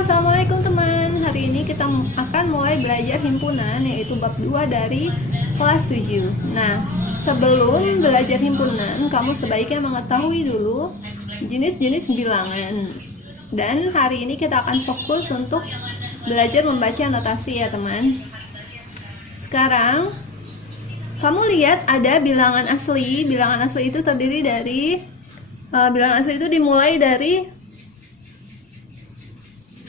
Assalamualaikum teman. Hari ini kita akan mulai belajar himpunan, yaitu bab 2 dari kelas 7. Nah, sebelum belajar himpunan, kamu sebaiknya mengetahui dulu jenis-jenis bilangan. Dan hari ini kita akan fokus untuk belajar membaca notasi ya teman. Sekarang kamu lihat ada bilangan asli. Bilangan asli itu terdiri dari bilangan asli itu dimulai dari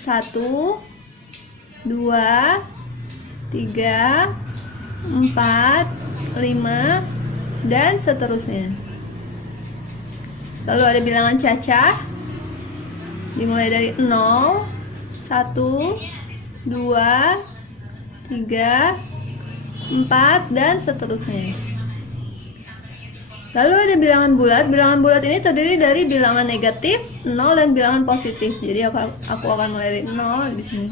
1, 2, 3, 4, 5, dan seterusnya. Lalu ada bilangan cacah dimulai dari 0, 1, 2, 3, 4, dan seterusnya. Lalu ada bilangan bulat. Bilangan bulat ini terdiri dari bilangan negatif, 0, dan bilangan positif. Jadi aku akan mulai dari 0 di sini.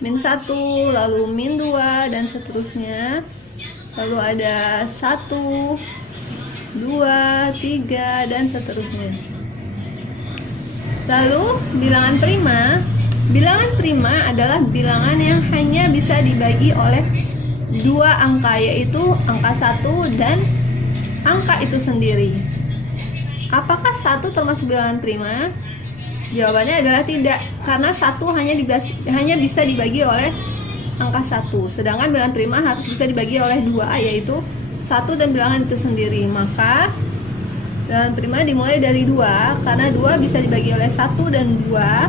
-1, lalu -2, dan seterusnya. Lalu ada 1, 2, 3, dan seterusnya. Lalu bilangan prima. Bilangan prima adalah bilangan yang hanya bisa dibagi oleh dua angka, yaitu angka 1 dan angka itu sendiri. Apakah 1 termasuk bilangan prima? Jawabannya adalah tidak, karena 1 hanya bisa dibagi oleh angka 1. Sedangkan bilangan prima harus bisa dibagi oleh 2, yaitu 1 dan bilangan itu sendiri. Maka bilangan prima dimulai dari 2, karena 2 bisa dibagi oleh 1 dan 2.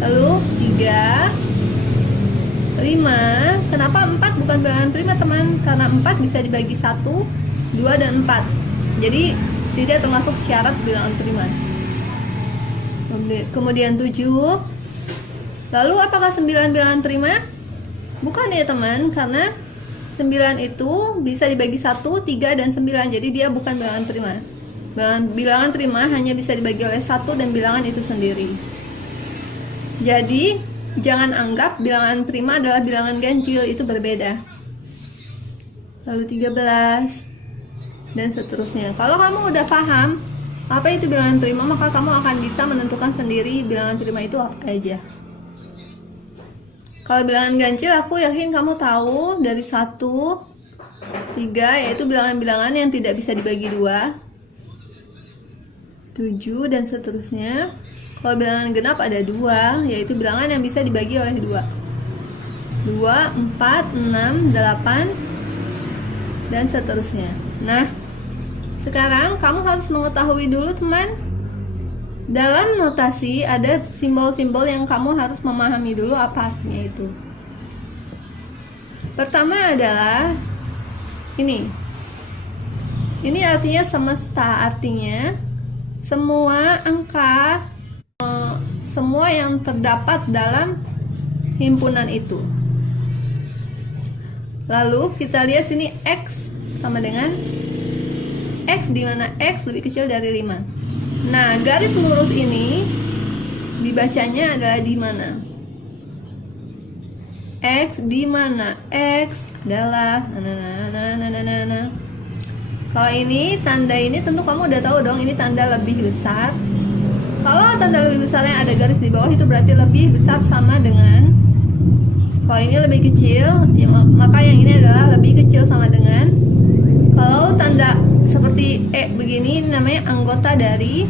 Lalu 3, 5. Kenapa 4 bukan bilangan prima teman? Karena 4 bisa dibagi 1, 2, dan 4. Jadi tidak termasuk syarat bilangan prima. Kemudian 7. Lalu apakah 9 bilangan prima? Bukan ya teman, karena 9 itu bisa dibagi 1, 3, dan 9. Jadi dia bukan bilangan prima. Bilangan prima hanya bisa dibagi oleh 1 dan bilangan itu sendiri. Jadi jangan anggap bilangan prima adalah bilangan ganjil, itu berbeda. Lalu 13 dan seterusnya. Kalau kamu udah paham apa itu bilangan prima, maka kamu akan bisa menentukan sendiri bilangan prima itu apa aja. Kalau bilangan ganjil, aku yakin kamu tahu dari 1, 3, yaitu bilangan-bilangan yang tidak bisa dibagi 2, 7, dan seterusnya. Kalau bilangan genap ada 2, yaitu bilangan yang bisa dibagi oleh 2, 2, 4, 6, 8, dan seterusnya. Nah, sekarang kamu harus mengetahui dulu teman, dalam notasi ada simbol-simbol yang kamu harus memahami dulu apa artinya itu. Pertama adalah ini artinya semesta, artinya semua angka, semua yang terdapat dalam himpunan itu. Lalu kita lihat sini X sama dengan X, di mana X lebih kecil dari 5. Nah, garis lurus ini dibacanya adalah di mana? X di mana? X adalah Kalau ini tanda ini tentu kamu udah tahu dong, ini tanda lebih besar. Kalau tanda lebih besarnya ada garis di bawah, itu berarti lebih besar sama dengan. Kalau ini lebih kecil, ya, maka yang ini adalah lebih kecil sama dengan. Kalau tanda seperti begini namanya anggota dari,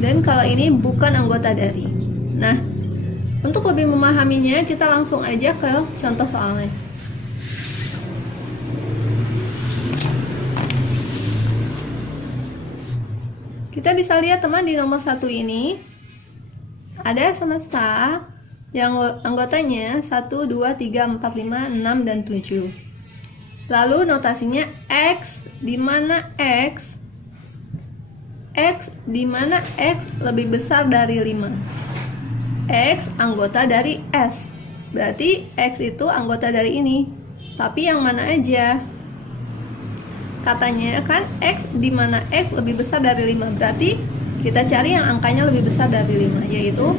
dan kalau ini bukan anggota dari. Nah, untuk lebih memahaminya, kita langsung aja ke contoh soalnya. Kita bisa lihat teman, di nomor 1 ini ada semesta yang anggotanya 1, 2, 3, 4, 5, 6, dan 7. Lalu notasinya X, di mana X di mana X lebih besar dari 5. X anggota dari S. Berarti X itu anggota dari ini. Tapi yang mana aja? Katanya kan X di mana X lebih besar dari 5. Berarti kita cari yang angkanya lebih besar dari 5, yaitu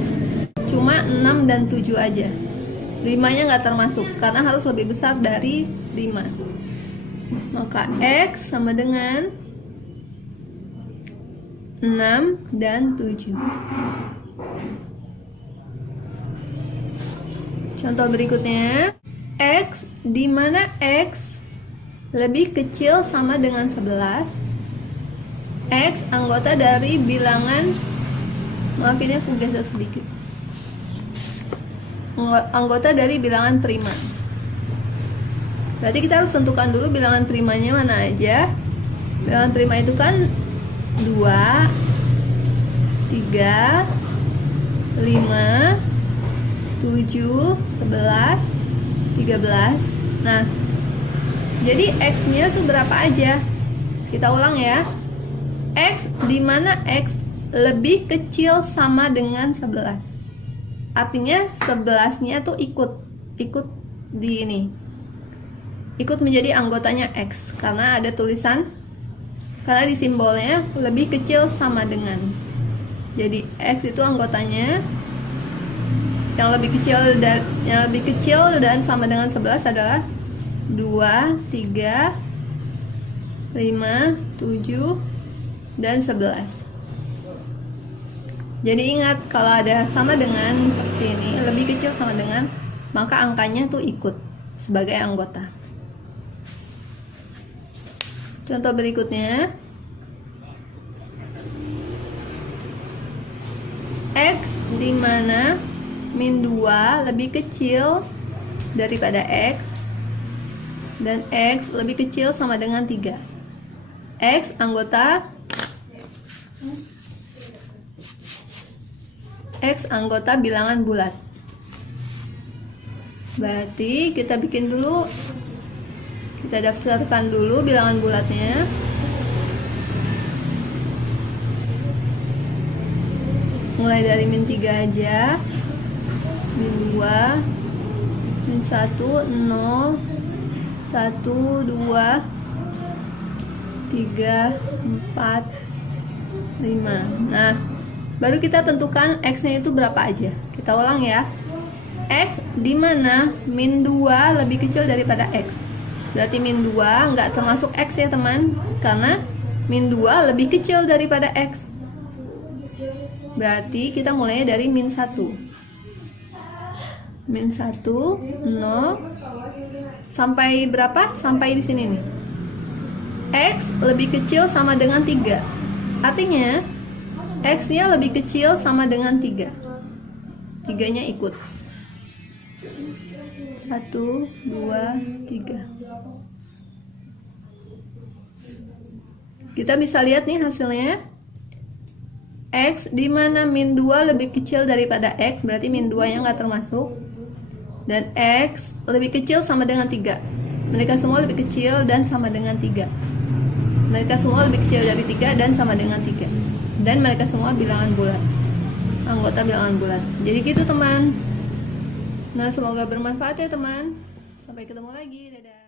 cuma 6 dan 7 aja. 5-nya nggak termasuk karena harus lebih besar dari 5. Maka X sama dengan 6 dan 7. Contoh berikutnya, X di mana X lebih kecil sama dengan 11. X anggota dari bilangan, maaf ini aku geser sedikit, anggota dari bilangan prima. Berarti kita harus tentukan dulu bilangan primanya mana aja. Bilangan prima itu kan 2, 3, 5, 7, 11, 13. Nah, jadi X-nya tuh berapa aja? Kita ulang ya. X di mana X lebih kecil sama dengan 11. Artinya 11-nya tuh ikut di ini. Ikut menjadi anggotanya X karena ada tulisan, karena di simbolnya lebih kecil sama dengan. Jadi X itu anggotanya yang lebih kecil dan sama dengan 11 adalah 2, 3, 5, 7, dan 11. Jadi ingat, kalau ada sama dengan seperti ini, lebih kecil sama dengan, maka angkanya tuh ikut sebagai anggota. Contoh berikutnya, X di mana min 2 lebih kecil daripada X dan X lebih kecil sama dengan 3. X anggota bilangan bulat. Berarti kita bikin dulu, kita daftarkan dulu bilangan bulatnya. Mulai dari min 3 aja. Min 2, min 1, 0, 1, 2, 3, 4, 5. Nah, baru kita tentukan X-nya itu berapa aja. Kita ulang ya. X di mana min 2 lebih kecil daripada X. Berarti min 2 nggak termasuk X ya teman, karena min 2 lebih kecil daripada X. Berarti kita mulai dari min 1. Min 1, 0, sampai berapa? Sampai di sini nih. X lebih kecil sama dengan 3. Artinya X-nya lebih kecil sama dengan 3. 3-nya ikut. 1, 2, 3. Kita bisa lihat nih hasilnya. X di mana min 2 lebih kecil daripada X, berarti min 2-nya nggak termasuk. Dan X lebih kecil sama dengan 3. Mereka semua lebih kecil dan sama dengan 3. Mereka semua lebih kecil dari 3 dan sama dengan 3. Dan mereka semua bilangan bulat, anggota bilangan bulat. Jadi gitu teman. Nah, semoga bermanfaat ya teman. Sampai ketemu lagi. Dadah.